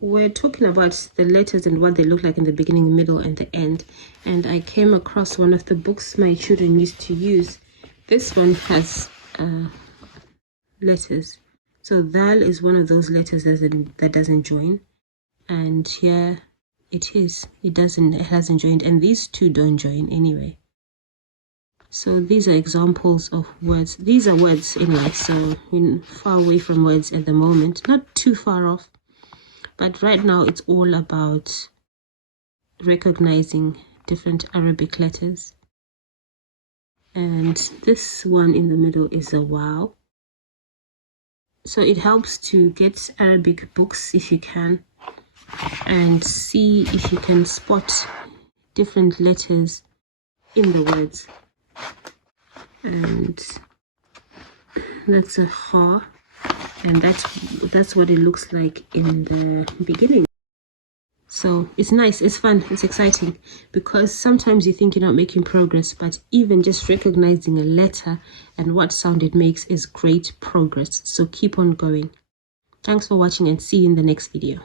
we're talking about the letters and what they look like in the beginning, middle, and the end. And I came across one of the books my children used to use. This one has letters. So dal is one of those letters that doesn't join. And here it is. It hasn't joined. And these two don't join anyway. So these are examples of words. These are words anyway, so we're far away from words at the moment. Not too far off. But right now it's all about recognizing different Arabic letters. And this one in the middle is a wow. So it helps to get Arabic books if you can, and see if you can spot different letters in the words. And that's a ha, and that's what it looks like in the beginning. So it's nice, it's fun, it's exciting, because sometimes you think you're not making progress, but even just recognizing a letter and what sound it makes is great progress. So keep on going. Thanks for watching, and see you in the next video.